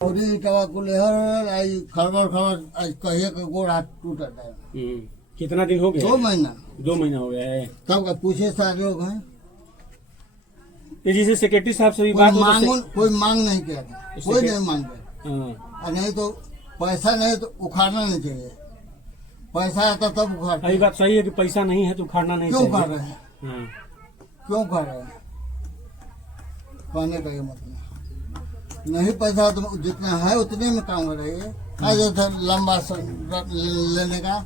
और इटवा को लेहर आई खड़बड़ खड़बड़ कहिए के गोड़ हाथ टूटा है। कितना दिन हो गया? 2 महीना। 2 महीना हो गया है। तब का पूछे सारे लोग हैं। ये जैसे सेक्रेटरी साहब से भी बात कोई मांग नहीं किया था, कोई नहीं मांग किया। और नहीं तो पैसा नहीं तो उखाड़ना नहीं चाहिए। पैसा आता तब उखाड़ते। यही बात सही है कि पैसा नहीं है तो उखाड़ना नहीं चाहिए। क्यों उखाड़ रहे हैं? क्यों उखाड़ रहे हैं? कहने का ये मतलब नहीं, पैसा तो जितना है उतने में काम करेंगे। आज लंबा लेने का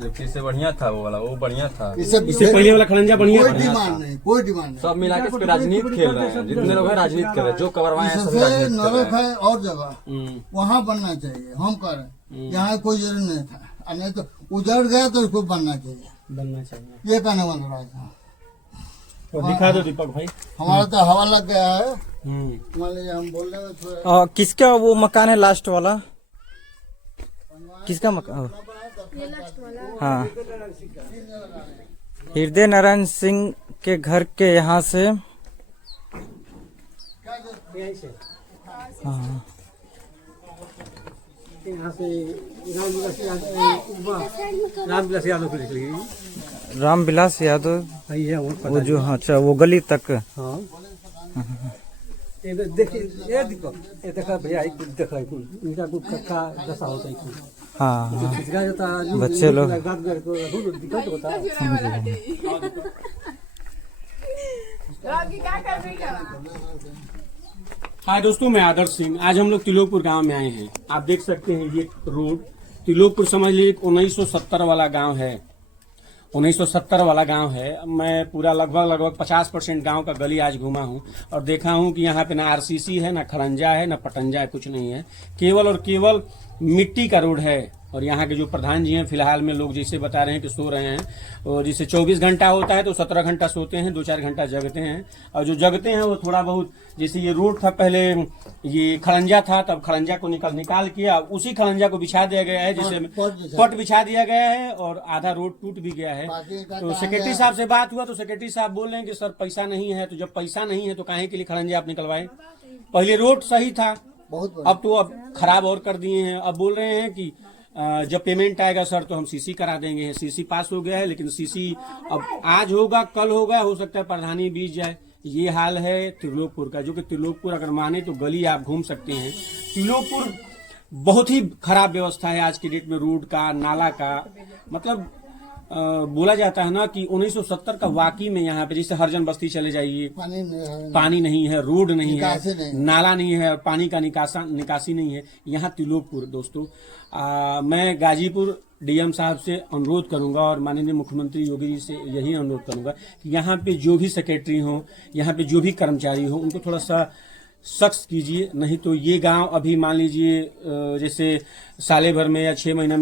जबकि इससे बढ़िया था वो वाला, वो बढ़िया था। इससे पहले वाला खड़ंजा बढ़िया कोई डिमांड नहीं, कोई डिमांड नहीं। सब मिला के इस पे राजनीति खेल रहे हैं। जितने लोग हैं राजनीति कर रहे हैं, जो करवाए हैं सभी राजनीति कर रहे नरक है और जगह वहाँ बनना चाहिए। हम कर रहे हैं, यहाँ कोई जरूरी नहीं था। नहीं तो उजड़ गया तो इसको बनना चाहिए। ये कहने बन रहा था। तो दिखा दो दीपक भाई। हमारा तो हवा लग गया है। मान लीजिए हम बोल रहे हैं किसका वो मकान है लास्ट वाला? किसका मकान? हाँ, हृदय नारायण सिंह के घर के यहाँ से। हाँ, यहाँ से रामविलास यादव को निकली। रामविलास यादव वो जो, अच्छा वो गली तक। हाँ देखिए, ये दीपक ये देखा भैया, देखा इनका का दशा होता है। हाँ, बच्चे लोग हाय दोस्तों, मैं आदर्श सिंह। आज हम लोग तिलोकपुर गांव में आए हैं। आप देख सकते हैं ये रोड तिलोकपुर समझ लीजिए 1970 वाला गांव है। 1970 वाला गांव है। मैं पूरा लगभग 50% गांव का गली आज घूमा हूं और देखा हूं कि यहाँ पे ना आरसीसी है, ना खड़ंजा है, ना पटंजा है, कुछ नहीं है। केवल और केवल मिट्टी का रोड है। और यहाँ के जो प्रधान जी हैं, फिलहाल में लोग जैसे बता रहे हैं कि सो रहे हैं। और जैसे 24 घंटा होता है तो 17 घंटा सोते हैं, 2-4 घंटा जगते हैं। और जो जगते हैं वो थोड़ा बहुत, जैसे ये रोड था पहले, ये खड़ंजा था, तब खड़ंजा को निकाल किया, उसी खड़ंजा को बिछा दिया गया है, जिसे पट बिछा दिया गया है और आधा रोड टूट भी गया है। तो सेक्रेटरी साहब से बात हुआ तो सेक्रेटरी साहब बोल रहे हैं कि सर पैसा नहीं है। तो जब पैसा नहीं है तो काहे के लिए खड़ंजा आप निकलवाए? पहले रोड सही था, अब तो अब खराब और कर दिए हैं। अब बोल रहे हैं कि जब पेमेंट आएगा सर तो हम सीसी करा देंगे। सीसी पास हो गया है, लेकिन सीसी अब आज होगा कल होगा, हो सकता है प्रधानी बीत जाए। ये हाल है त्रिलोकपुर का, जो कि त्रिलोकपुर अगर माने तो गली आप घूम सकते हैं। त्रिलोकपुर बहुत ही खराब व्यवस्था है आज की डेट में, रोड का, नाला का। मतलब बोला जाता है ना कि 1970 का वाकई में यहाँ पे, जैसे हरजन बस्ती चले जाइए, पानी नहीं है, रोड नहीं है, नाला नहीं है, पानी का निकासी नहीं है। यहाँ त्रिलोकपुर दोस्तों, मैं गाजीपुर डीएम साहब से अनुरोध करूंगा और माननीय मुख्यमंत्री योगी जी से यही अनुरोध करूंगा कि यहाँ पे जो भी सेक्रेटरी हो, यहाँ पे जो भी कर्मचारी हो, उनको थोड़ा सा सख्त कीजिए। नहीं तो ये गांव अभी मान लीजिए जैसे साले भर में या 6 महीना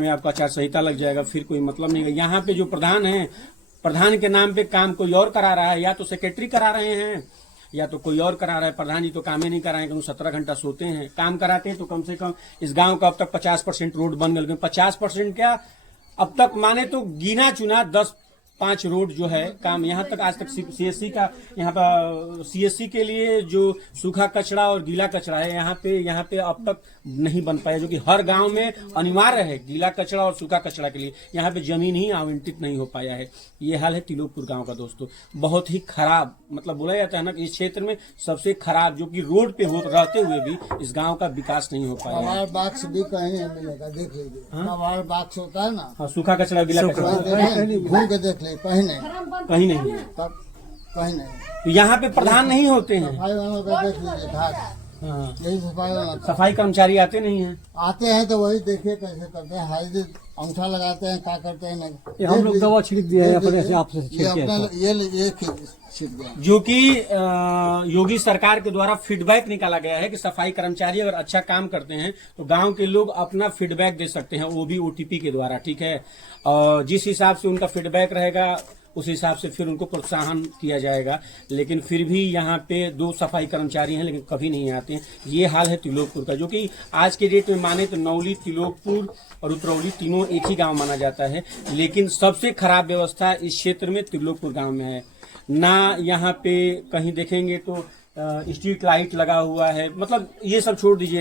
में आपका आचार संहिता लग जाएगा, फिर कोई मतलब नहीं है। यहाँ पे जो प्रधान है, प्रधान के नाम पे काम कोई और करा रहा है, या तो सेक्रेटरी करा रहे हैं या तो कोई और करा रहा है। प्रधान जी तो काम ही नहीं कराएंगे, 17 घंटा सोते हैं। काम कराते हैं तो कम से कम इस गांव का अब तक 50% रोड बन गए। 50% क्या, अब तक माने तो गिना चुना 10-5 रोड जो है काम यहाँ तक आज तक सीएससी का, यहाँ पर सीएससी के लिए जो सूखा कचरा और गीला कचरा है यहाँ पे अब तक नहीं बन पाया, जो कि हर गांव में अनिवार्य है। गीला कचरा और सूखा कचरा के लिए यहाँ पे जमीन ही आवंटित नहीं हो पाया है। ये हाल है तिलोकपुर गांव का दोस्तों, बहुत ही खराब। मतलब बोला जाता है ना कि इस क्षेत्र में सबसे खराब, जो कि रोड पे रहते हुए भी इस गांव का विकास नहीं हो पाया है। बाक्स भी कहीं नहीं मिलेगा, देख लीजिए। बाक्स होता है ना, सूखा कचरा, गीला कचरा, घूम के देख लीजिए, कहीं नहीं है। तब कहीं नहीं। यहाँ पे प्रधान नहीं होते हैं। सफाई वालों का देख लीजिए, घाट यही सफाई कर्मचारी आते नहीं हैं। आते हैं तो वही देखिए कैसे करते हैं, हाजिर अंगूठा लगाते हैं, क्या करते हैं। ये हम लोग दवा छिड़क दिया है अपने से, आपसे ये जो कि योगी सरकार के द्वारा फीडबैक निकाला गया है कि सफाई कर्मचारी अगर अच्छा काम करते हैं तो गांव के लोग अपना फीडबैक दे सकते हैं, वो भी ओटीपी के द्वारा। ठीक है, और जिस हिसाब से उनका फीडबैक रहेगा उस हिसाब से फिर उनको प्रोत्साहन किया जाएगा। लेकिन फिर भी यहाँ पे 2 सफाई कर्मचारी हैं, लेकिन कभी नहीं आते हैं। ये हाल है तिलोकपुर का, जो कि आज के डेट में माने तो नौली, तिलोकपुर और उतरौली तीनों एक ही गांव माना जाता है। लेकिन सबसे खराब व्यवस्था इस क्षेत्र में तिलोकपुर गांव में है। ना यहाँ पे कहीं देखेंगे तो स्ट्रीट लाइट लगा हुआ है, मतलब ये सब छोड़ दीजिए।